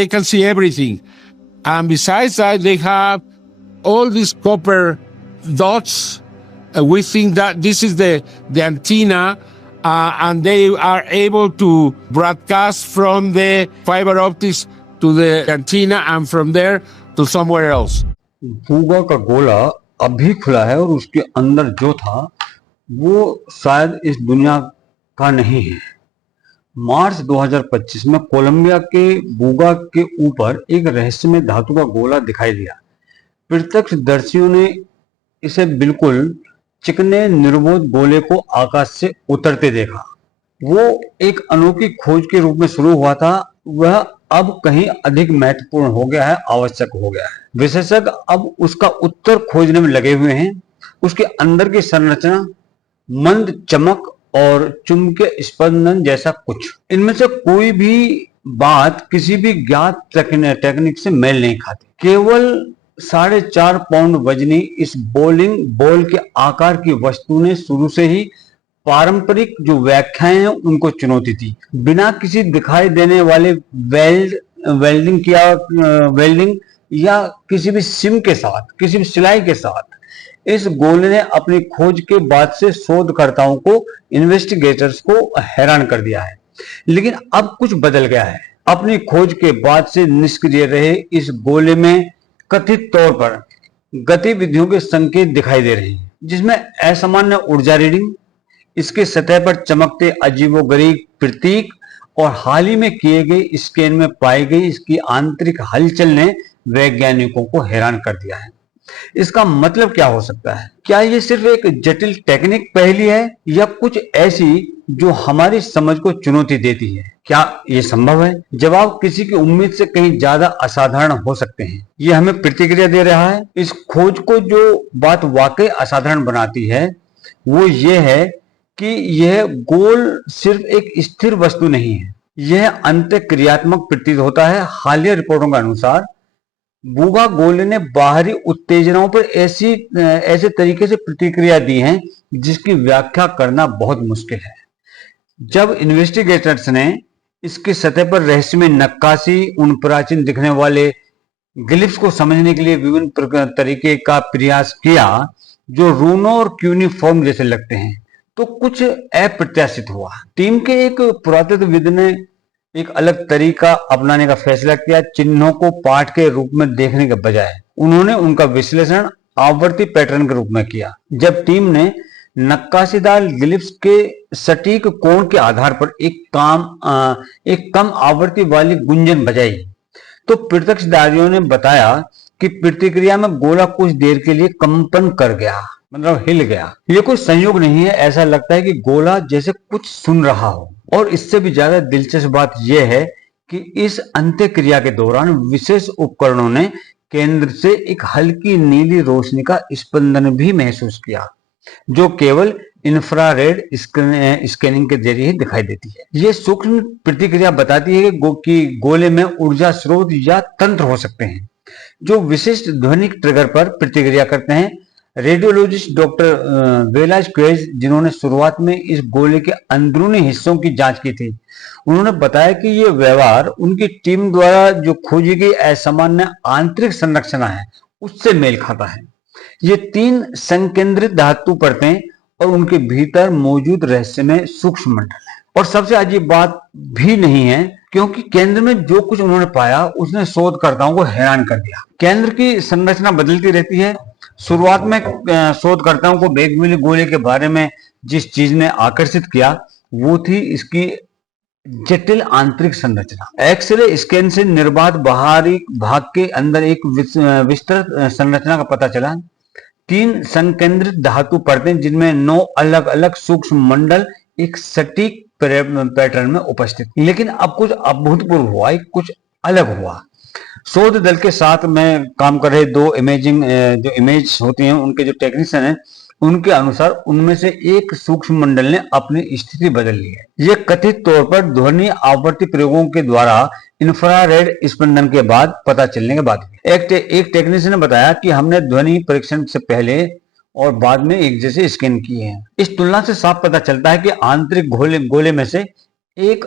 they can see everything. And besides that, they have all these copper dots. We think that this is the antenna, and they are able to broadcast from the fiber optics to the antenna and from there to somewhere else. बूगा का गोला अब भी खुला है और उसके अंदर जो था वो शायद इस दुनिया का नहीं है। मार्च 2025 में कोलंबिया के बूगा के ऊपर एक रहस्यमय धातु का गोला दिखाई दिया। प्रत्यक्षदर्शियों ने इसे बिल्कुल चिकने निर्बोध गोले को आकाश से उतरते देखा। वो एक अनोखी खोज के रूप में शुरू हुआ था, वह अब कहीं अधिक महत्वपूर्ण हो गया है, आवश्यक हो गया है। विशेषज्ञ अब उसका उत्तर खोजने में लगे हुए हैं। उसके अंदर की संरचना, मंद चमक और चुंबकीय स्पंदन जैसा कुछ, इनमें से कोई भी बात किसी भी ज्ञात टेक्निक से मेल नहीं खाती। केवल 4.5 पाउंड वजनी इस बॉलिंग बॉल के आकार की वस्तु ने शुरू से ही पारंपरिक जो व्याख्याएं हैं उनको चुनौती दी। बिना किसी दिखाई देने वाले वेल्डिंग या किसी भी सिम के साथ, किसी भी सिलाई के साथ इस गोले ने अपनी खोज के बाद से शोधकर्ताओं को, इन्वेस्टिगेटर्स को हैरान कर दिया है। लेकिन अब कुछ बदल गया है। अपनी खोज के बाद से निष्क्रिय रहे इस गोले में कथित तौर पर गतिविधियों के संकेत दिखाई दे रहे हैं, जिसमें असामान्य ऊर्जा रीडिंग, इसके सतह पर चमकते अजीबोगरीब प्रतीक और हाल ही में किए गए स्कैन में पाई गई इसकी आंतरिक हलचल ने वैज्ञानिकों को हैरान कर दिया है। इसका मतलब क्या हो सकता है? क्या ये सिर्फ एक जटिल टेक्निक पहेली है या कुछ ऐसी जो हमारी समझ को चुनौती देती है? क्या ये संभव है? जवाब किसी की उम्मीद से कहीं ज्यादा असाधारण हो सकते हैं। ये हमें प्रतिक्रिया दे रहा है। इस खोज को जो बात वाकई असाधारण बनाती है वो ये है कि यह गोल सिर्फ एक स्थिर वस्तु नहीं है, यह अंतःक्रियात्मक प्रतीत होता है। हालिया रिपोर्टों के अनुसार बूगा गोले ने बाहरी उत्तेजनाओं पर ऐसे तरीके से प्रतिक्रिया दी है जिसकी व्याख्या करना बहुत मुश्किल है। जब इन्वेस्टिगेटर्स ने इसकी सतह पर रहस्यमय नक्काशी, उन प्राचीन दिखने वाले ग्लिफ्स को समझने के लिए विभिन्न तरीके का प्रयास किया जो रूनों और क्यूनिफॉर्म जैसे लगते हैं, तो कुछ अप्रत्याशित हुआ। टीम के एक पुरातत्वविद ने एक अलग तरीका अपनाने का फैसला किया। चिन्हों को पाठ के रूप में देखने के बजाय उन्होंने उनका विश्लेषण आवर्ती पैटर्न के रूप में किया। जब टीम ने नक्काशीदार ग्लिफ्स के सटीक कोण के आधार पर एक कम आवृत्ति वाली गुंजन बजाई, तो प्रत्यक्षदर्शियों ने बताया कि प्रतिक्रिया में गोला कुछ देर के लिए कंपन कर गया, मतलब हिल गया। ये कोई संयोग नहीं है, ऐसा लगता है कि गोला जैसे कुछ सुन रहा हो। और इससे भी ज्यादा दिलचस्प बात यह है कि इस अंत्यक्रिया के दौरान विशेष उपकरणों ने केंद्र से एक हल्की नीली रोशनी का स्पंदन भी महसूस किया, जो केवल इंफ्रारेड स्कैनिंग के जरिए दिखाई देती है। यह सूक्ष्म प्रतिक्रिया बताती है कि गोले में ऊर्जा स्रोत या तंत्र हो सकते हैं जो विशिष्ट ध्वनिक ट्रिगर पर प्रतिक्रिया करते हैं। रेडियोलॉजिस्ट डॉक्टर वेलास्क्वेज, जिन्होंने शुरुआत में इस गोले के अंदरूनी हिस्सों की जांच की थी, उन्होंने बताया कि यह व्यवहार उनकी टीम द्वारा जो खोजी गई असामान्य आंतरिक संरचना है उससे मेल खाता है। ये 3 संकेंद्रित धातु परतें और उनके भीतर मौजूद रहस्यमय सूक्ष्म मंडल है। और सबसे अजीब बात भी नहीं है, क्योंकि केंद्र में जो कुछ उन्होंने पाया उसने शोधकर्ताओं को हैरान कर दिया। केंद्र की संरचना बदलती रहती है। शुरुआत में शोधकर्ताओं को बेगविली गोले के बारे में जिस चीज ने आकर्षित किया वो थी इसकी जटिल आंतरिक संरचना। एक्सरे स्कैन से निर्बाध बाहरी भाग के अंदर एक विस्तृत संरचना का पता चला। 3 संकेंद्रित धातु परतें जिनमें 9 अलग अलग सूक्ष्म मंडल एक सटीक पैटर्न में उपस्थित। लेकिन अब कुछ अभूतपूर्व हुआ, कुछ अलग हुआ। शोध दल के साथ में काम कर रहे 2 जो इमेज होती हैं उनके जो टेक्नीशियन हैं, उनके अनुसार उनमें से एक सूक्ष्म मंडल ने अपनी स्थिति बदल ली है। यह कथित तौर पर ध्वनि आवर्ती प्रयोगों के द्वारा इंफ्रारेड स्पंदन के बाद पता चलने के बाद एक टेक्नीशियन ने बताया कि हमने ध्वनि परीक्षण से पहले और बाद में एक जैसे स्कैन किए हैं। इस तुलना से साफ पता चलता है कि आंतरिक गोले में से एक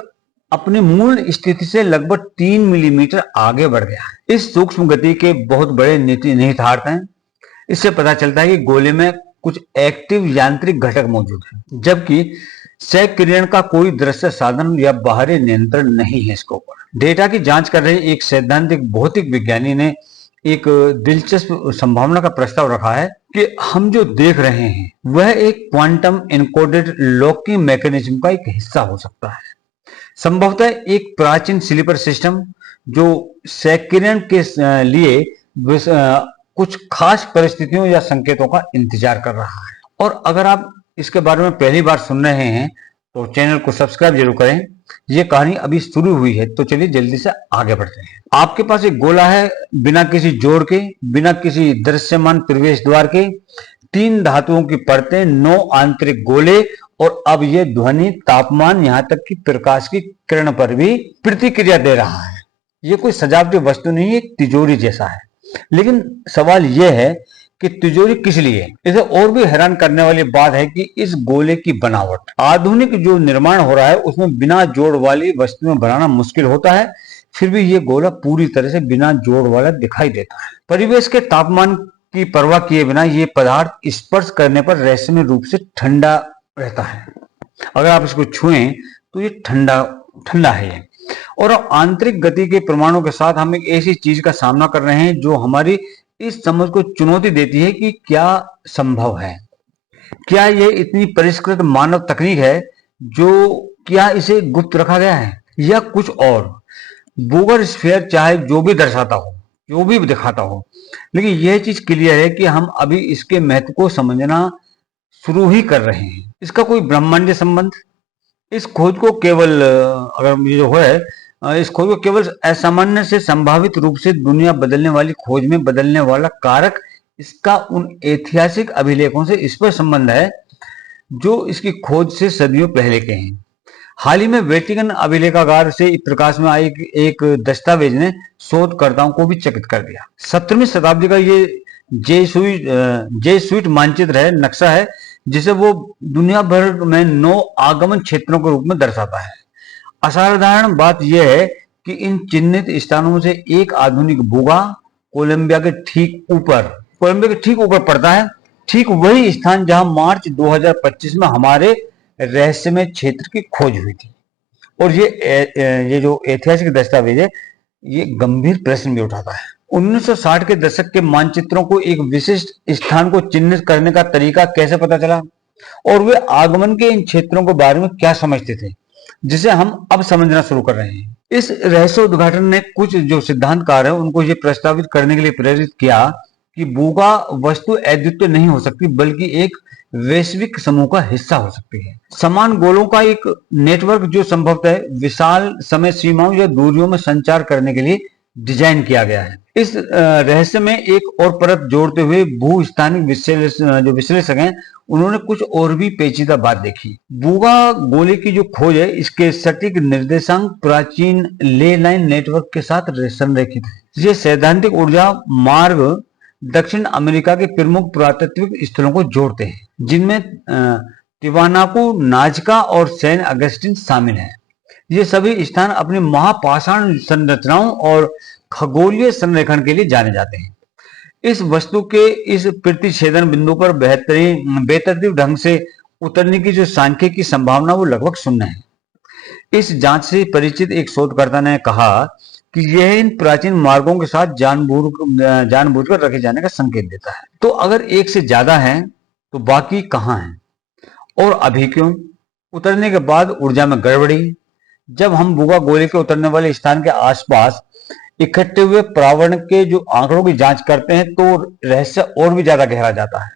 अपनी मूल स्थिति से लगभग 3 मिलीमीटर आगे बढ़ गया है। इस सूक्ष्म गति के बहुत बड़े निहितार्थ हैं। इससे पता चलता है कि गोले में कुछ एक्टिव यांत्रिक घटक मौजूद हैं, जबकि सक्रियण का कोई दृश्य साधन या बाहरी नियंत्रण नहीं है इसके ऊपर। डेटा की जांच कर रहे एक सैद्धांतिक भौतिक विज्ञानी ने एक दिलचस्प संभावना का प्रस्ताव रखा है कि हम जो देख रहे हैं वह एक क्वांटम इनकोडेड लॉकिंग मैकेनिज्म का एक हिस्सा हो सकता है। संभवतः एक प्राचीन स्लीपर सिस्टम जो सक्रियण के लिए कुछ खास परिस्थितियों या संकेतों का इंतजार कर रहा है। और अगर आप इसके बारे में पहली बार सुन रहे हैं तो चैनल को सब्सक्राइब जरूर करें। ये कहानी अभी शुरू हुई है, तो चलिए जल्दी से आगे बढ़ते हैं। आपके पास एक गोला है, बिना किसी जोड़ के, बिना किसी दृश्यमान प्रवेश द्वार के, 3 धातुओं की परतें, 9 आंतरिक गोले, और अब ये ध्वनि, तापमान, यहां तक कि प्रकाश की किरण पर भी प्रतिक्रिया दे रहा है। ये कोई सजावटी वस्तु नहीं है, तिजोरी जैसा है। लेकिन सवाल यह है कि तिजोरी किस लिए? इसे और भी हैरान करने वाली बात है कि इस गोले की बनावट, आधुनिक जो निर्माण हो रहा है उसमें बिना जोड़ वाली वस्तुएं बनाना मुश्किल होता है, फिर भी ये गोला पूरी तरह से बिना जोड़ वाला दिखाई देता है। परिवेश के तापमान की परवाह किए बिना ये पदार्थ स्पर्श करने पर रहस्यमय रूप से ठंडा रहता है। अगर आप इसको छुएं तो ये ठंडा ठंडा है ये। और आंतरिक गति के प्रमाणों के साथ हम एक ऐसी चीज का सामना कर रहे हैं जो हमारी इस समझ को चुनौती देती है कि क्या संभव है, क्या यह इतनी परिष्कृत मानव तकनीक है, क्या इसे गुप्त रखा गया है, या कुछ और। बोगर स्फीयर चाहे जो भी दर्शाता हो, जो भी दिखाता हो, लेकिन यह चीज क्लियर है कि हम अभी इसके महत्व को समझना शुरू ही कर रहे हैं। इसका कोई ब्रह्मांडीय संबंध, इस खोज को केवल अगर ये जो है इस खोज को केवल असामान्य से संभावित रूप से दुनिया बदलने वाली खोज में बदलने वाला कारक, इसका उन ऐतिहासिक अभिलेखों से स्पष्ट संबंध है जो इसकी खोज से सदियों पहले के हैं। हाल ही में वेटिकन अभिलेखागार से प्रकाश में आई एक दस्तावेज ने शोधकर्ताओं को भी चकित कर दिया। 17वीं शताब्दी का ये जेसुइट मानचित्र है, नक्शा है, जिसे वो दुनिया भर में 9 आगमन क्षेत्रों के रूप में दर्शाता है। असाधारण बात यह है कि इन चिन्हित स्थानों से एक आधुनिक बुगा कोलंबिया के ठीक ऊपर पड़ता है। ठीक वही स्थान जहां मार्च 2025 में हमारे रहस्यमय क्षेत्र की खोज हुई थी। और ये जो ऐतिहासिक दस्तावेज है, ये गंभीर प्रश्न भी उठाता है। 1960 के दशक के मानचित्रों को एक विशिष्ट स्थान को चिन्हित करने का तरीका कैसे पता चला, और वे आगमन के इन क्षेत्रों के बारे में क्या समझते थे, जिसे हम अब समझना शुरू कर रहे हैं। इस रहस्योद्घाटन ने कुछ जो सिद्धांतकार हैं उनको ये प्रस्तावित करने के लिए प्रेरित किया कि बुगा वस्तु अद्वितीय नहीं हो सकती, बल्कि एक वैश्विक समूह का हिस्सा हो सकती है। समान गोलों का एक नेटवर्क जो संभवतः विशाल समय सीमाओं या दूरियों में संचार करने के लिए डिजाइन किया गया है। इस रहस्य में एक और परत जोड़ते हुए भूस्थानिक विश्लेषक हैं, उन्होंने कुछ और भी पेचीदा बात देखी। बुगा गोले की जो खोज है, इसके सटीक निर्देशांक प्राचीन ले लाइन नेटवर्क के साथ संरेखित है। ये सैद्धांतिक ऊर्जा मार्ग दक्षिण अमेरिका के प्रमुख पुरातात्विक स्थलों को जोड़ते हैं, जिनमें तिवानाकू, नाजका और सैन अगस्टिन शामिल हैं। ये सभी स्थान अपनी महापाषाण संरचनाओं और खगोलीय संरेखण के लिए जाने जाते हैं। इस वस्तु के इस प्रतिच्छेदन बिंदु पर बेतरतीब ढंग से उतरने की जो सांख्यिकी संभावना वो लगभग शून्य है। इस जांच से परिचित एक शोधकर्ता ने कहा कि यह इन प्राचीन मार्गों के साथ जानबूझकर रखे जाने का संकेत देता है। तो अगर एक से ज्यादा है तो बाकी कहाँ हैं, और अभी क्यों? उतरने के बाद ऊर्जा में गड़बड़ी। जब हम बुगा गोले के उतरने वाले स्थान के आसपास इकट्ठे हुए प्रावरण के जो आंकड़ों की जांच करते हैं तो रहस्य और भी ज्यादा गहरा जाता है।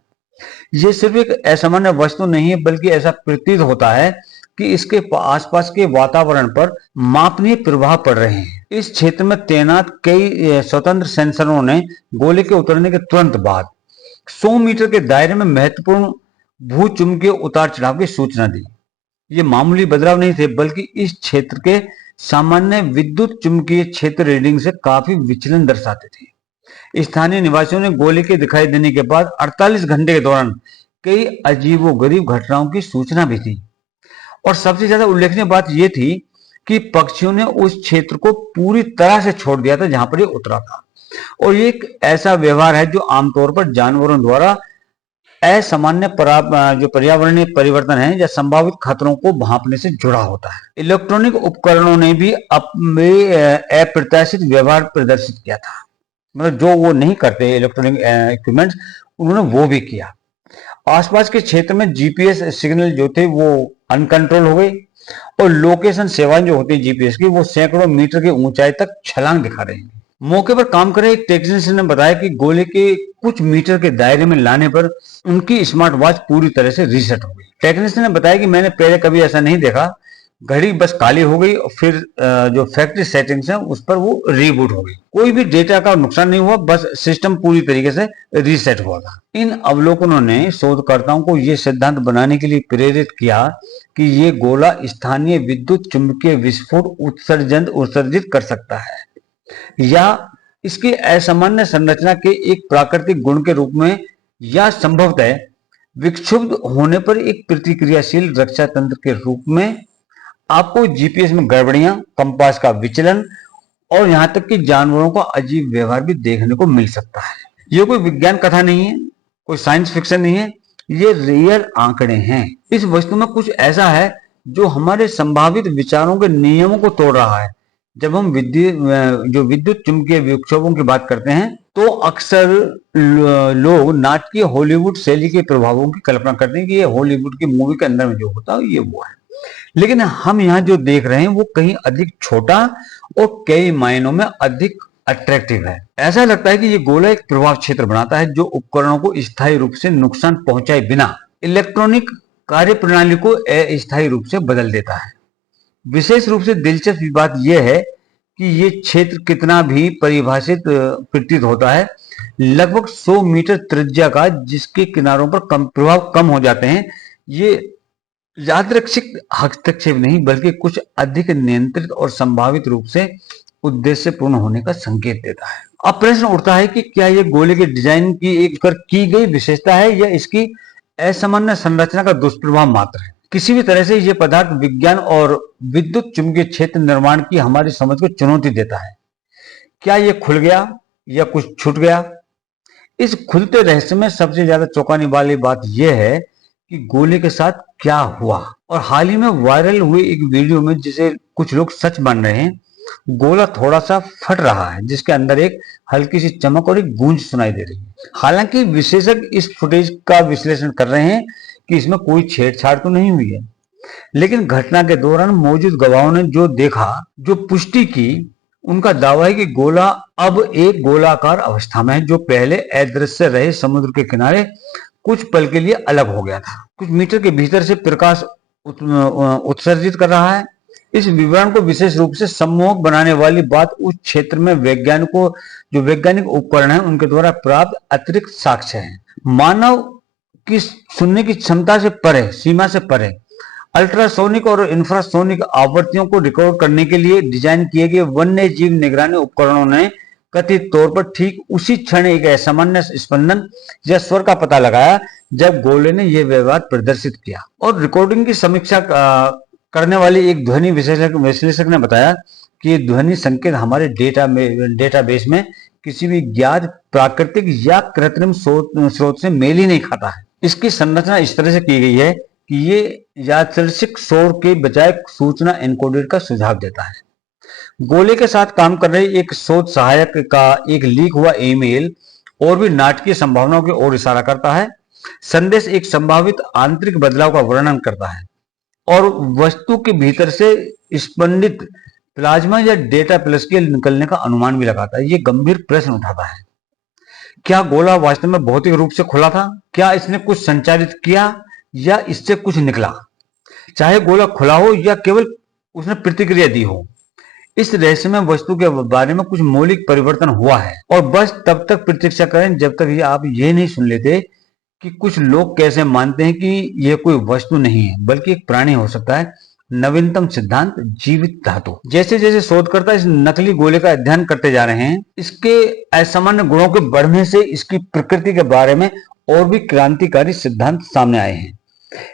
यह सिर्फ एक असामान्य वस्तु नहीं है, बल्कि ऐसा प्रतीत होता है कि इसके आसपास के वातावरण पर मापनीय प्रभाव पड़ रहे हैं। इस क्षेत्र में तैनात कई स्वतंत्र सेंसरों ने गोले के उतरने के तुरंत बाद 100 मीटर के दायरे में महत्वपूर्ण भूचुंबकीय उतार चढ़ाव की सूचना दी। ये मामूली बदलाव नहीं थे, बल्कि इस क्षेत्र के सामान्य विद्युत चुंबकीय क्षेत्र रीडिंग से काफी विचलन दर्शाते थे। स्थानीय निवासियों ने गोले के दिखाई देने के बाद 48 घंटे के दौरान कई अजीबोगरीब घटनाओं की सूचना भी थी। और सबसे ज्यादा उल्लेखनीय बात यह थी कि पक्षियों ने उस क्षेत्र को पूरी तरह से छोड़ दिया था जहां पर ये उतरा था। और ये एक ऐसा व्यवहार है जो आमतौर पर जानवरों द्वारा असामान्य जो पर्यावरणीय परिवर्तन है या संभावित खतरों को भांपने से जुड़ा होता है। इलेक्ट्रॉनिक उपकरणों ने भी अपने अप्रत्याशित व्यवहार प्रदर्शित किया था, मतलब जो वो नहीं करते इलेक्ट्रॉनिक इक्विपमेंट्स, उन्होंने वो भी किया। आसपास के क्षेत्र में जीपीएस सिग्नल जो थे वो अनकंट्रोल हो गए और लोकेशन सेवाएं जो होती है जीपीएस की, वो सैकड़ों मीटर की ऊंचाई तक छलांग दिखा रही है। मौके पर काम कर रहे एक टेक्नीशियन ने बताया कि गोले के कुछ मीटर के दायरे में लाने पर उनकी स्मार्ट वॉच पूरी तरह से रीसेट हो गई। टेक्नीशियन ने बताया कि मैंने पहले कभी ऐसा नहीं देखा, घड़ी बस काली हो गई और फिर जो फैक्ट्री सेटिंग्स है उस पर वो रीबूट हो गई। कोई भी डेटा का नुकसान नहीं हुआ, बस सिस्टम पूरी तरीके से रीसेट हुआ था। इन अवलोकनों ने शोधकर्ताओं को यह सिद्धांत बनाने के लिए प्रेरित किया कि ये गोला स्थानीय विद्युत चुंबकीय विस्फोट उत्सर्जित कर सकता है या इसकी असामान्य संरचना के एक प्राकृतिक गुण के रूप में, या संभवतः विक्षुब्ध होने पर एक प्रतिक्रियाशील रक्षा तंत्र के रूप में आपको जीपीएस में गड़बड़ियां, कंपास का विचलन और यहां तक कि जानवरों का अजीब व्यवहार भी देखने को मिल सकता है। ये कोई विज्ञान कथा नहीं है, कोई साइंस फिक्शन नहीं है, ये रियल आंकड़े हैं। इस वस्तु में कुछ ऐसा है जो हमारे संभावित विचारों के नियमों को तोड़ रहा है। जब हम विद्युत चुंबकीय विक्षोभों की बात करते हैं तो अक्सर लोग नाटकीय हॉलीवुड शैली के प्रभावों की कल्पना करते हैं कि ये हॉलीवुड की मूवी के अंदर में जो होता है ये वो है, लेकिन हम यहाँ जो देख रहे हैं वो कहीं अधिक छोटा और कई मायनों में अधिक अट्रैक्टिव है। ऐसा लगता है कि ये गोला एक प्रभाव क्षेत्र बनाता है जो उपकरणों को स्थायी रूप से नुकसान पहुंचाए बिना इलेक्ट्रॉनिक कार्यप्रणाली को अस्थायी रूप से बदल देता है। विशेष रूप से दिलचस्प बात यह है कि ये क्षेत्र कितना भी परिभाषित प्रतीत होता है, लगभग 100 मीटर त्रिज्या का, जिसके किनारों पर प्रभाव कम हो जाते हैं। ये यादृच्छिक हस्तक्षेप नहीं बल्कि कुछ अधिक नियंत्रित और संभावित रूप से उद्देश्यपूर्ण होने का संकेत देता है। अब प्रश्न उठता है कि क्या यह गोले के डिजाइन की एक की गई विशेषता है या इसकी असामान्य संरचना का दुष्प्रभाव मात्र है। किसी भी तरह से यह पदार्थ विज्ञान और विद्युत चुंबकीय क्षेत्र निर्माण की हमारी समझ को चुनौती देता है। क्या यह खुल गया या कुछ छूट गया? इस खुलते रहस्य में सबसे ज्यादा चौंकाने वाली बात यह है कि गोले के साथ क्या हुआ। और हाल ही में वायरल हुए एक वीडियो में, जिसे कुछ लोग सच मान रहे हैं, गोला थोड़ा सा फट रहा है जिसके अंदर एक हल्की सी चमक और एक गूंज सुनाई दे रही है। हालांकि विशेषज्ञ इस फुटेज का विश्लेषण कर रहे हैं कि इसमें कोई छेड़छाड़ तो नहीं हुई है, लेकिन घटना के दौरान मौजूद गवाहों ने जो देखा, जो पुष्टि की, उनका दावा है कि गोला अब एक गोलाकार अवस्था में है जो पहले अदृश्य रहे समुद्र के किनारे कुछ पल के लिए अलग हो गया था। कुछ मीटर के भीतर से प्रकाश उत्सर्जित कर रहा है। इस विवरण को विशेष रूप से सम्मोहक बनाने वाली बात उस क्षेत्र में वैज्ञानिक उपकरण है उनके द्वारा प्राप्त अतिरिक्त साक्ष्य है। मानव की सुनने की क्षमता से परे, सीमा से परे अल्ट्रासोनिक और इंफ्रासोनिक आवृत्तियों को रिकॉर्ड करने के लिए डिजाइन किए गए वन्य जीव निगरानी उपकरणों ने कथित तौर पर ठीक उसी क्षण एक असामान्य स्पंदन या स्वर का पता लगाया जब गोले ने यह व्यवहार प्रदर्शित किया। और रिकॉर्डिंग की समीक्षा करने वाले एक ध्वनि विश्लेषक ने बताया कि ये ध्वनि संकेत हमारे डेटाबेस में किसी भी ज्ञात प्राकृतिक या कृत्रिम स्रोत से मेल ही नहीं खाता है। इसकी संरचना इस तरह से की गई है कि ये यादृच्छिक शोर के बजाय सूचना एन्कोडर का सुझाव देता है। गोले के साथ काम कर रहे एक शोध सहायक का एक लीक हुआ ईमेल और भी नाटकीय संभावनाओं की ओर इशारा करता है। संदेश एक संभावित आंतरिक बदलाव का वर्णन करता है और वस्तु के भीतर से स्पंदित प्लाज्मा या डेटा प्लस के निकलने का अनुमान भी लगाता है। ये गंभीर प्रश्न उठाता है, क्या गोला वास्तव में भौतिक रूप से खुला था? क्या इसने कुछ संचारित किया या इससे कुछ निकला? चाहे गोला खुला हो या केवल उसने प्रतिक्रिया दी हो, इस रहस्यमय वस्तु के बारे में कुछ मौलिक परिवर्तन हुआ है। और बस तब तक प्रतीक्षा करें जब तक आप ये नहीं सुन लेते कि कुछ लोग कैसे मानते हैं कि यह कोई वस्तु नहीं है बल्कि एक प्राणी हो सकता है। नवीनतम सिद्धांत जीवित धातु। जैसे जैसे शोधकर्ता इस नकली गोले का अध्ययन करते जा रहे हैं, इसके असामान्य गुणों के बढ़ने से इसकी प्रकृति के बारे में और भी क्रांतिकारी सिद्धांत सामने आए हैं।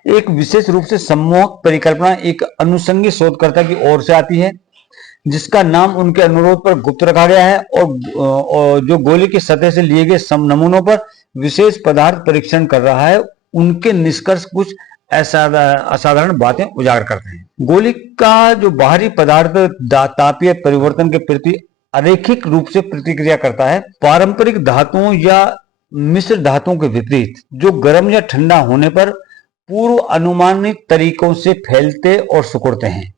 एक विशेष रूप से सम्मोहक परिकल्पना एक अनुषंगी शोधकर्ता की ओर से आती है, जिसका नाम उनके अनुरोध पर गुप्त रखा गया है, और जो गोली की सतह से लिए गए नमूनों पर विशेष पदार्थ परीक्षण कर रहा है। उनके निष्कर्ष कुछ असाधारण बातें उजागर करते हैं। गोली का जो बाहरी पदार्थ तापीय परिवर्तन के प्रति अरैखिक रूप से प्रतिक्रिया करता है। पारंपरिक धातुओं या मिश्र धातुओं के विपरीत, जो गर्म या ठंडा होने पर पूर्व अनुमानित तरीकों से फैलते और सिकुड़ते हैं,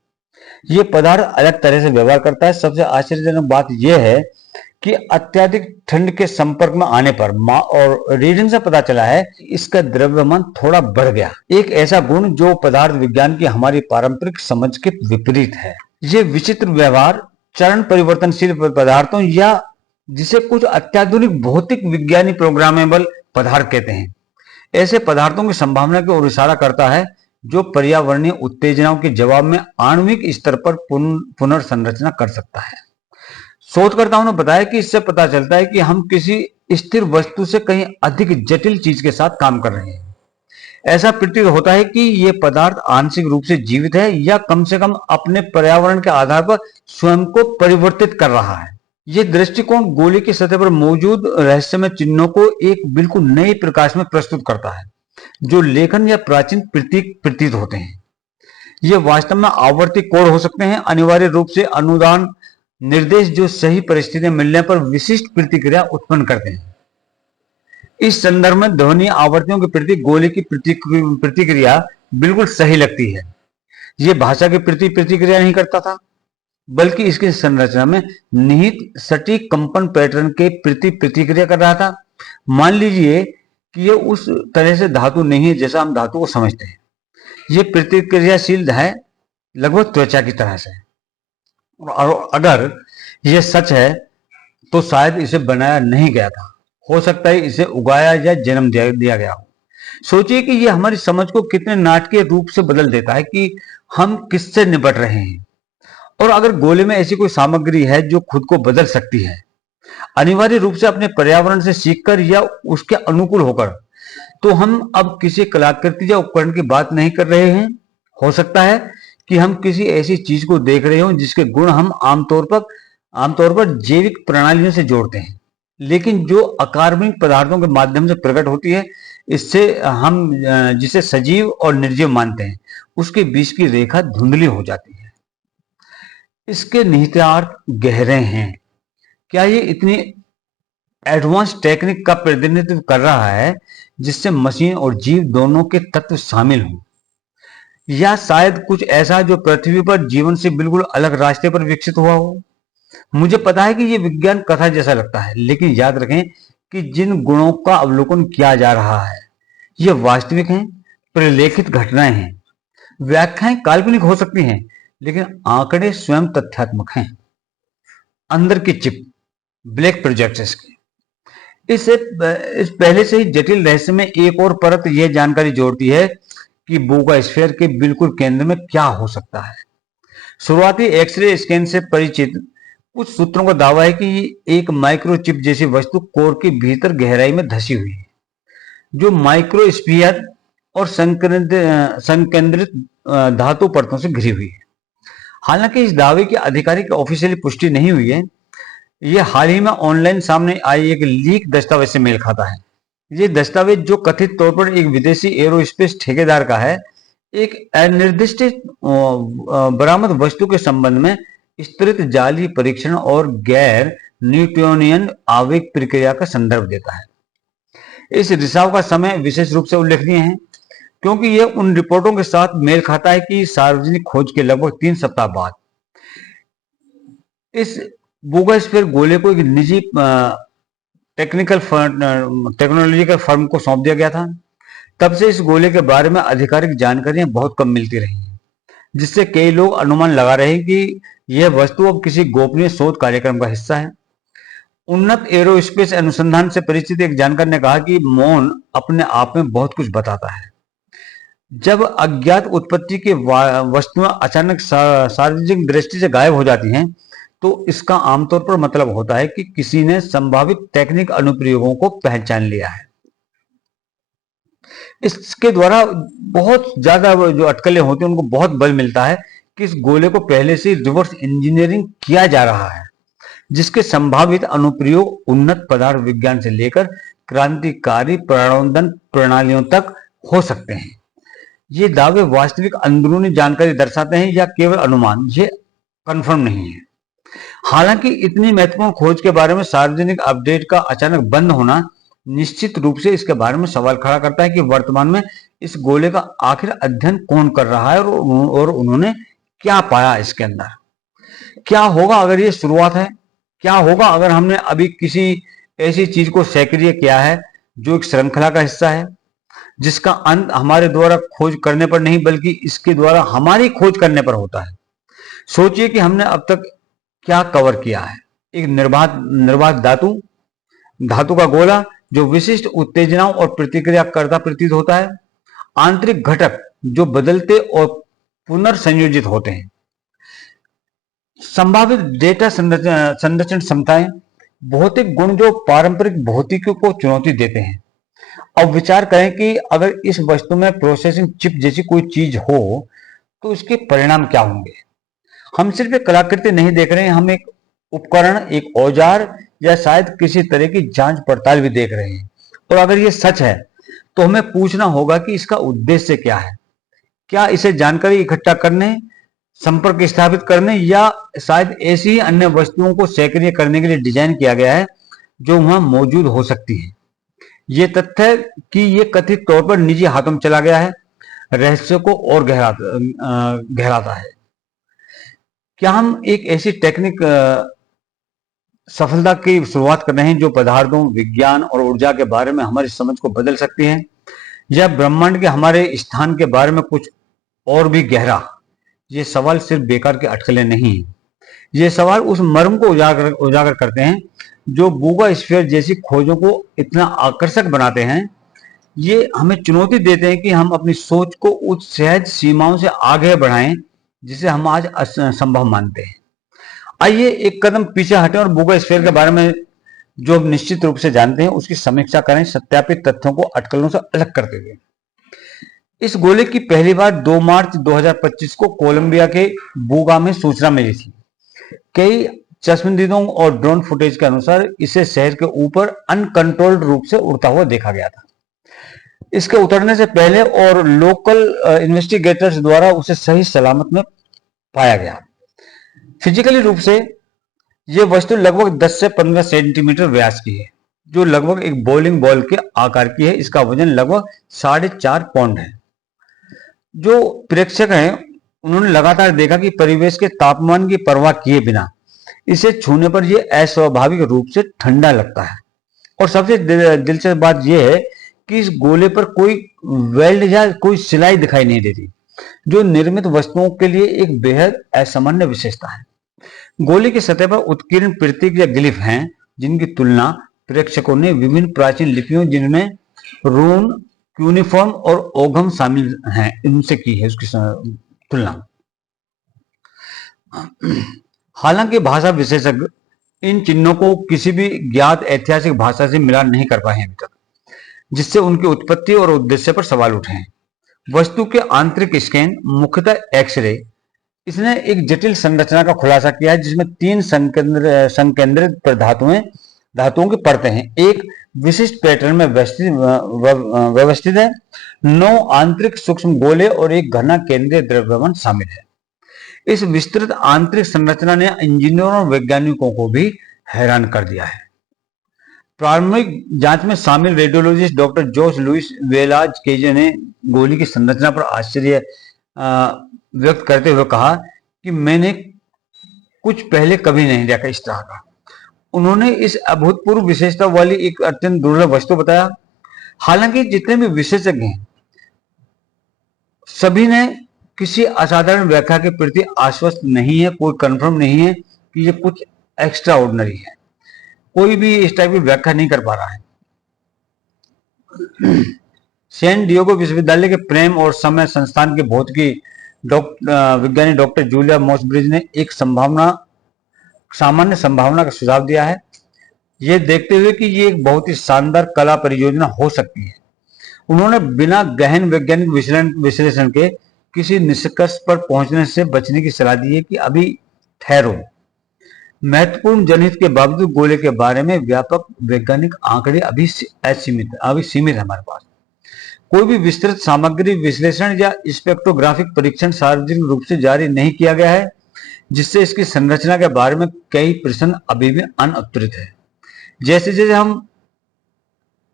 ये पदार्थ अलग तरह से व्यवहार करता है। सबसे आश्चर्यजनक बात यह है कि अत्यधिक ठंड के संपर्क में आने पर और रीडिंग से पता चला है इसका द्रव्यमान थोड़ा बढ़ गया, एक ऐसा गुण जो पदार्थ विज्ञान की हमारी पारंपरिक समझ के विपरीत है। ये विचित्र व्यवहार चरण परिवर्तनशील पदार्थों, या जिसे कुछ अत्याधुनिक भौतिक विज्ञानी प्रोग्रामेबल पदार्थ कहते हैं, ऐसे पदार्थों की संभावना की ओर इशारा करता है जो पर्यावरणीय उत्तेजनाओं के जवाब में आणविक स्तर पर पुनर्संरचना कर सकता है। शोधकर्ताओं ने बताया कि इससे पता चलता है कि हम किसी स्थिर वस्तु से कहीं अधिक जटिल चीज के साथ काम कर रहे हैं। ऐसा प्रतीत होता है कि यह पदार्थ आंशिक रूप से जीवित है, या कम से कम अपने पर्यावरण के आधार पर स्वयं को परिवर्तित कर रहा है। यह दृष्टिकोण गोली की सतह पर मौजूद रहस्यमय चिन्हों को एक बिल्कुल नए प्रकाश में प्रस्तुत करता है, जो लेखन या प्राचीन प्रतीत होते हैं। ये वास्तव में आवर्ती कोड हो सकते हैं, अनिवार्य रूप से अनुदान निर्देश जो सही परिस्थितियां मिलने पर विशिष्ट प्रतिक्रिया उत्पन्न करते हैं। इस संदर्भ में ध्वनि आवृत्तियों के प्रति गोली की प्रतिक्रिया बिल्कुल सही लगती है। यह भाषा के प्रति प्रतिक्रिया नहीं करता था, बल्कि इसकी संरचना में निहित सटीक कंपन पैटर्न के प्रति प्रतिक्रिया कर रहा था। मान लीजिए कि यह उस तरह से धातु नहीं है जैसा हम धातु को समझते हैं। यह प्रतिक्रियाशील है, लगभग त्वचा की तरह से। और अगर यह सच है तो शायद इसे बनाया नहीं गया था, हो सकता है इसे उगाया या जन्म दिया गया हो। सोचिए कि यह हमारी समझ को कितने नाटकीय रूप से बदल देता है कि हम किससे निपट रहे हैं। और अगर गोले में ऐसी कोई सामग्री है जो खुद को बदल सकती है, अनिवार्य रूप से अपने पर्यावरण से सीखकर या उसके अनुकूल होकर, तो हम अब किसी कलाकृति या उपकरण की बात नहीं कर रहे हैं। हो सकता है कि हम किसी ऐसी चीज को देख रहे हो जिसके गुण हम आमतौर पर जैविक प्रणालियों से जोड़ते हैं, लेकिन जो अकार्बनिक पदार्थों के माध्यम से प्रकट होती है, इससे हम जिसे सजीव और निर्जीव मानते हैं, उसके बीच की रेखा धुंधली हो जाती है। इसके निहितार्थ गहरे हैं। क्या ये इतनी एडवांस टेक्निक का प्रतिनिधित्व कर रहा है जिससे मशीन और जीव दोनों के तत्व शामिल हों, या शायद कुछ ऐसा जो पृथ्वी पर जीवन से बिल्कुल अलग रास्ते पर विकसित हुआ हो? मुझे पता है कि यह विज्ञान कथा जैसा लगता है, लेकिन याद रखें कि जिन गुणों का अवलोकन किया जा रहा है ये वास्तविक हैं, प्रलेखित घटनाएं हैं। व्याख्याएं काल्पनिक हो सकती हैं, लेकिन आंकड़े स्वयं तथ्यात्मक हैं। अंदर की चिप, ब्लैक प्रोजेक्ट्स की, इस पहले से ही जटिल रहस्य में एक और परत यह जानकारी जोड़ती है कि बोगा स्फीयर के बिल्कुल केंद्र में क्या हो सकता है। शुरुआती एक्सरे स्कैन से परिचित कुछ सूत्रों का दावा है कि एक माइक्रोचिप जैसी वस्तु कोर के भीतर गहराई में धसी हुई है, जो माइक्रोस्फीयर और संकेंद्रित धातु परतों से घिरी हुई है। हालांकि इस दावे की आधिकारिक ऑफिशियली पुष्टि नहीं हुई है। यह हाल ही में ऑनलाइन सामने आई एक लीक दस्तावेज से मेल खाता है। ये दस्तावेज, जो कथित तौर पर एक विदेशी एरोस्पेस ठेकेदार का है, एक अनिर्दिष्ट बरामद वस्तु के संबंध में स्तरित जाली परीक्षण और गैर न्यूटोनियन आवेग प्रक्रिया का संदर्भ देता है। इस रिसाव का समय विशेष रूप से उल्लेखनीय है क्योंकि यह उन रिपोर्टों के साथ मेल खाता है कि सार्वजनिक खोज के लगभग 3 सप्ताह बाद इस बोगा स्फीयर गोले को एक निजी टेक्नोलॉजिकल फर्म को सौंप दिया गया था। तब से इस गोले के बारे में आधिकारिक जानकारियां बहुत कम मिलती रही हैं, जिससे कई लोग अनुमान लगा रहे हैं कि यह वस्तु अब किसी गोपनीय शोध कार्यक्रम का हिस्सा है। उन्नत एरोस्पेस अनुसंधान से परिचित एक जानकार ने कहा कि मौन अपने आप में बहुत कुछ बताता है। जब अज्ञात उत्पत्ति की वस्तुएं अचानक सार्वजनिक दृष्टि से गायब हो जाती हैं, तो इसका आमतौर पर मतलब होता है कि किसी ने संभावित टेक्निक अनुप्रयोगों को पहचान लिया है। इसके द्वारा बहुत ज्यादा जो अटकलें होती हैं उनको बहुत बल मिलता है कि इस गोले को पहले से रिवर्स इंजीनियरिंग किया जा रहा है, जिसके संभावित अनुप्रयोग उन्नत पदार्थ विज्ञान से लेकर क्रांतिकारी प्राणोदन प्रणालियों तक हो सकते हैं। ये दावे वास्तविक अंदरूनी जानकारी दर्शाते हैं या केवल अनुमान, ये कंफर्म नहीं है। हालांकि इतनी महत्वपूर्ण खोज के बारे में सार्वजनिक अपडेट का अचानक बंद होना निश्चित रूप से इसके बारे में सवाल खड़ा करता है कि वर्तमान में इस गोले का आखिर अध्ययन कौन कर रहा है और उन्होंने क्या पाया इसके अंदर। क्या होगा अगर ये शुरुआत है? क्या होगा अगर हमने अभी किसी ऐसी चीज को सक्रिय किया है जो एक श्रृंखला का हिस्सा है, जिसका अंत हमारे द्वारा खोज करने पर नहीं बल्कि इसके द्वारा हमारी खोज करने पर होता है। सोचिए कि हमने अब तक क्या कवर किया है। एक निर्बाध धातु का गोला जो विशिष्ट उत्तेजनाओं और प्रतिक्रिया करता प्रतीत होता है, आंतरिक घटक जो बदलते और पुनर्संयोजित होते हैं, संभावित डेटा संरक्षण क्षमताएं, भौतिक गुण जो पारंपरिक भौतिकी को चुनौती देते हैं। अब विचार करें कि अगर इस वस्तु में प्रोसेसिंग चिप जैसी कोई चीज हो तो इसके परिणाम क्या होंगे। हम सिर्फ एक कलाकृति नहीं देख रहे हैं, हम एक उपकरण, एक औजार या शायद किसी तरह की जांच पड़ताल भी देख रहे हैं। और अगर ये सच है तो हमें पूछना होगा कि इसका उद्देश्य क्या है। क्या इसे जानकारी इकट्ठा करने, संपर्क स्थापित करने या शायद ऐसी ही अन्य वस्तुओं को सक्रिय करने के लिए डिजाइन किया गया है जो वहां मौजूद हो सकती है। ये तथ्य कि ये कथित तौर पर निजी हाथों में चला गया है रहस्य को और गहराता है। क्या हम एक ऐसी टेक्निक सफलता की शुरुआत कर रहे हैं जो पदार्थों, विज्ञान और ऊर्जा के बारे में हमारी समझ को बदल सकती है, या ब्रह्मांड के हमारे स्थान के बारे में कुछ और भी गहरा? ये सवाल सिर्फ बेकार के अटकलें नहीं हैं। ये सवाल उस मर्म को उजागर करते हैं जो बूगा स्फीयर जैसी खोजों को इतना आकर्षक बनाते हैं। ये हमें चुनौती देते हैं कि हम अपनी सोच को उस सहज सीमाओं से आगे बढ़ाएं जिसे हम आज असंभव मानते हैं। आइए एक कदम पीछे हटें और बूगा स्फीयर के बारे में जो हम निश्चित रूप से जानते हैं उसकी समीक्षा करें, सत्यापित तथ्यों को अटकलों से अलग करते हुए। इस गोले की पहली बार 2 मार्च 2025 को कोलंबिया के बूगा में सूचना मिली थी। कई चश्मदीदों और ड्रोन फुटेज के अनुसार इसे शहर के ऊपर अनकंट्रोल्ड रूप से उड़ता हुआ देखा गया था। इसके उतरने से पहले और लोकल इन्वेस्टिगेटर्स द्वारा उसे सही सलामत में पाया गया। फिजिकली रूप से यह वस्तु लगभग 10 से 15 सेंटीमीटर व्यास की है, जो लगभग एक बॉलिंग बॉल के आकार की है। इसका वजन लगभग 4.5 पाउंड है। जो प्रेक्षक हैं उन्होंने लगातार देखा कि परिवेश के तापमान की परवाह किए बिना इसे छूने पर यह अस्वाभाविक रूप से ठंडा लगता है। और सबसे दिलचस्प बात यह है कि इस गोले पर कोई वेल्ड या कोई सिलाई दिखाई नहीं देती, जो निर्मित वस्तुओं के लिए एक बेहद असामान्य विशेषता है। गोले की सतह पर उत्कीर्ण प्रतीक या ग्लिफ हैं जिनकी तुलना प्रेक्षकों ने विभिन्न प्राचीन लिपियों जिनमें रून, क्यूनिफॉर्म और ओघम शामिल हैं इनसे की है उसकी तुलना। हालांकि भाषा विशेषज्ञ इन चिन्हों को किसी भी ज्ञात ऐतिहासिक भाषा से मिलान नहीं कर पाए हैं अभी तक, जिससे उनकी उत्पत्ति और उद्देश्य पर सवाल उठे हैं। वस्तु के आंतरिक स्कैन, मुख्यतः एक्सरे, इसने एक जटिल संरचना का खुलासा किया है जिसमें 3 संकेंद्रित धातुओं की परतें हैं, एक विशिष्ट पैटर्न में व्यवस्थित है, 9 आंतरिक सूक्ष्म गोले और एक घना केंद्रीय द्रव्यमान शामिल है। इस विस्तृत आंतरिक संरचना ने इंजीनियरों और वैज्ञानिकों को भी हैरान कर दिया है। प्रारंभिक जांच में शामिल radiologist doctor Jose Luis Velazquez ने गोली की संरचना पर आश्चर्य व्यक्त करते हुए कहा कि मैंने कुछ पहले कभी नहीं देखा इस तरह का। उन्होंने इस अभूतपूर्व विशेषता वाली एक अत्यंत दुर्लभ वस्तु बताया। हालांकि जितने भी विशेषज्ञ हैं सभी ने किसी असाधारण व्याख्या के प्रति आश्वस्त नहीं है, कोई कंफर्म नहीं है कि ये कुछ एक्स्ट्रा ऑर्डिनरी है। कोई भी इस टाइप की व्याख्या नहीं कर पा रहा है। सैन डिएगो विश्वविद्यालय के प्रेम और समय संस्थान के भौतिकी विज्ञानी डॉक्टर जूलिया मॉसब्रिज ने एक सामान्य संभावना का सुझाव दिया है, यह देखते हुए कि ये एक बहुत ही शानदार कला परियोजना हो सकती है। उन्होंने बिना गहन वैज्ञानिक विश्लेषण के किसी निष्कर्ष पर पहुंचने से बचने की सलाह दी है कि अभी ठहरो। महत्वपूर्ण जनहित के बावजूद गोले के बारे में व्यापक वैज्ञानिक आंकड़े अभी सीमित है हमारे पास। कोई भी विस्तृत सामग्री विश्लेषण या स्पेक्ट्रोग्राफिक परीक्षण सार्वजनिक रूप से जारी नहीं किया गया है, जिससे इसकी संरचना के बारे में कई प्रश्न अभी भी अनुत्तरित है। जैसे जैसे हम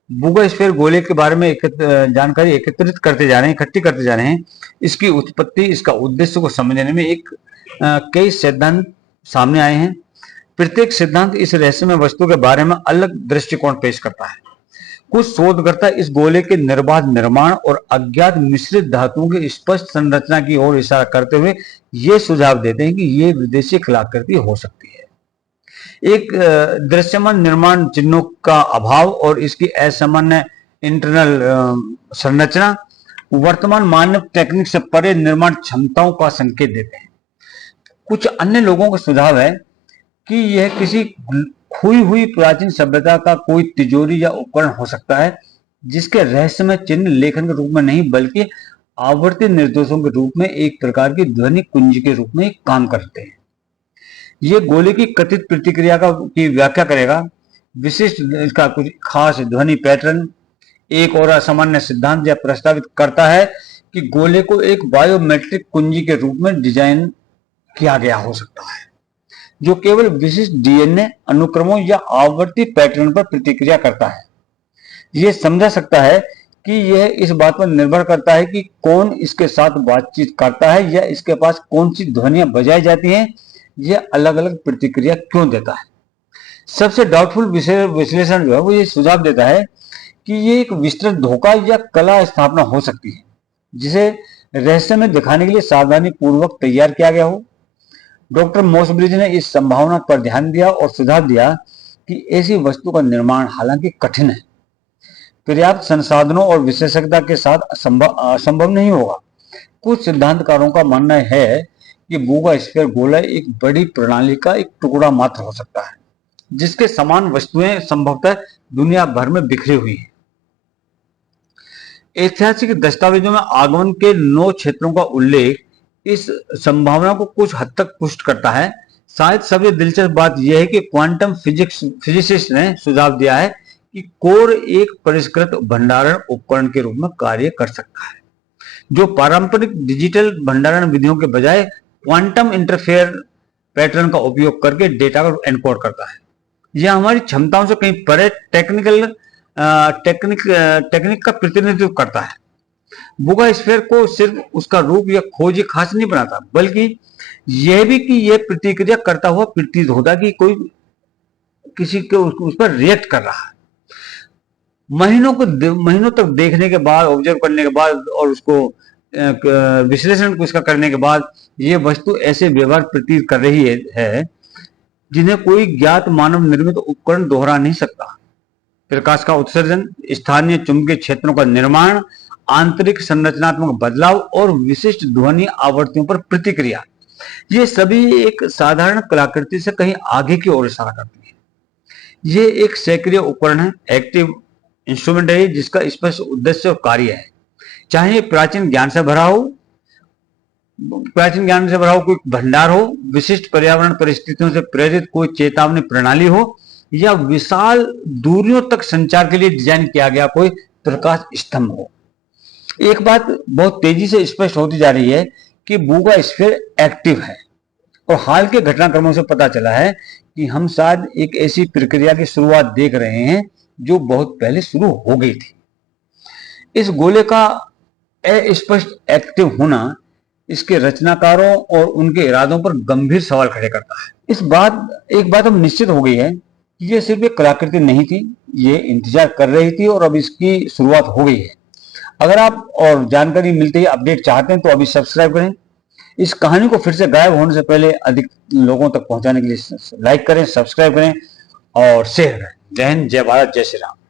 बूगास्फीयर गोले के बारे में जानकारी एकत्रित करते जा रहे हैं, इकट्ठी करते जा रहे हैं, इसकी उत्पत्ति, इसका उद्देश्य को समझने में कई सिद्धांत सामने आए हैं। प्रत्येक सिद्धांत इस रहस्यमय वस्तु के बारे में अलग दृष्टिकोण पेश करता है। कुछ शोधकर्ता इस गोले के निर्बाध निर्माण और अज्ञात मिश्रित धातुओं की स्पष्ट संरचना की ओर इशारा करते हुए ये सुझाव देते हैं कि ये विदेशी कलाकृति हो सकती है। एक दृश्यमान निर्माण चिन्हों का अभाव और इसकी असामान्य इंटरनल संरचना वर्तमान मानव टेक्निक से परे निर्माण क्षमताओं का संकेत देते हैं। कुछ अन्य लोगों का सुझाव है कि यह किसी खोई हुई प्राचीन सभ्यता का कोई तिजोरी या उपकरण हो सकता है, जिसके रहस्यमय चिन्ह लेखन के रूप में नहीं बल्कि आवर्ती निर्देशों के रूप में एक प्रकार की ध्वनि कुंजी के रूप में काम करते हैं। ये गोले की कथित प्रतिक्रिया की व्याख्या करेगा। विशिष्ट इसका कुछ खास ध्वनि पैटर्न एक और असामान्य सिद्धांत यह प्रस्तावित करता है कि गोले को एक बायोमेट्रिक कुंजी के रूप में डिजाइन किया गया हो सकता है, जो केवल विशिष्ट डीएनए अनुक्रमों या आवर्ती पैटर्न पर प्रतिक्रिया करता है। यह समझा सकता है कि यह इस बात पर निर्भर करता है कि कौन इसके साथ बातचीत करता है या इसके पास कौन सी ध्वनियां बजाई जाती हैं, यह अलग अलग प्रतिक्रिया क्यों देता है। सबसे डाउटफुल विश्लेषण जो है वो ये सुझाव देता है कि ये एक विस्तृत धोखा या कला स्थापना हो सकती है, जिसे रहस्य में दिखाने के लिए सावधानी पूर्वक तैयार किया गया हो। डॉक्टर मोसब्रिज ने इस संभावना पर ध्यान दिया और सुझाव दिया कि ऐसी वस्तु का निर्माण हालांकि कठिन है, पर्याप्त संसाधनों और विशेषज्ञता के साथ असंभव नहीं होगा। कुछ सिद्धांतकारों का मानना है कि बूगास्फीयर गोला एक बड़ी प्रणाली का एक टुकड़ा मात्र हो सकता है, जिसके समान वस्तुएं संभवतः दुनिया भर में बिखरी हुई हैं। ऐतिहासिक दस्तावेजों में आगमन के 9 क्षेत्रों का उल्लेख इस संभावना को कुछ हद तक पुष्ट करता है। शायद सबसे दिलचस्प बात यह है कि क्वांटम फिजिसिस्ट ने सुझाव दिया है कि कोर एक परिष्कृत भंडारण उपकरण के रूप में कार्य कर सकता है, जो पारंपरिक डिजिटल भंडारण विधियों के बजाय क्वांटम इंटरफेयर पैटर्न का उपयोग करके डेटा को एनकोड करता है। यह हमारी क्षमताओं से कहीं परे टेक्निक का प्रतिनिधित्व करता है। बूगास्फीयर को सिर्फ उसका रूप या खोज ही खास नहीं बनाता, बल्कि यह भी कि यह प्रतिक्रिया करता हुआ प्रतीत होता कि कोई किसी के उस पर रिएक्ट कर रहा है। महीनों तक देखने के बाद, ऑब्जर्व करने के बाद और उसको विश्लेषण को इसका करने के बाद यह वस्तु ऐसे व्यवहार प्रतीत कर रही है जिन्हें कोई ज्ञात मानव निर्मित उपकरण दोहरा नहीं सकता। प्रकाश का उत्सर्जन, स्थानीय चुंबकीय क्षेत्रों का निर्माण, आंतरिक संरचनात्मक बदलाव और विशिष्ट ध्वनि आवृत्तियों पर प्रतिक्रिया, ये सभी एक साधारण कलाकृति से कहीं आगे की ओर इशारा करती है। ये एक सक्रिय उपकरण है, एक्टिव इंस्ट्रूमेंट है, जिसका स्पष्ट उद्देश्य और कार्य है। चाहे प्राचीन ज्ञान से भरा हो कोई भंडार हो, विशिष्ट पर्यावरण परिस्थितियों से प्रेरित कोई चेतावनी प्रणाली हो, या विशाल दूरियों तक संचार के लिए डिजाइन किया गया कोई प्रकाश स्तंभ हो, एक बात बहुत तेजी से स्पष्ट होती जा रही है कि बूगास्फीयर एक्टिव है। और हाल के घटनाक्रमों से पता चला है कि हम शायद एक ऐसी प्रक्रिया की शुरुआत देख रहे हैं जो बहुत पहले शुरू हो गई थी। इस गोले का अस्पष्ट एक्टिव होना इसके रचनाकारों और उनके इरादों पर गंभीर सवाल खड़े करता है। एक बात अब निश्चित हो गई है कि यह सिर्फ एक कलाकृति नहीं थी, ये इंतजार कर रही थी और अब इसकी शुरुआत हो गई है। अगर आप और जानकारी मिलते ही अपडेट चाहते हैं तो अभी सब्सक्राइब करें। इस कहानी को फिर से गायब होने से पहले अधिक लोगों तक पहुंचाने के लिए लाइक करें, सब्सक्राइब करें और शेयर करें। जय हिंद, जय भारत, जय श्री राम।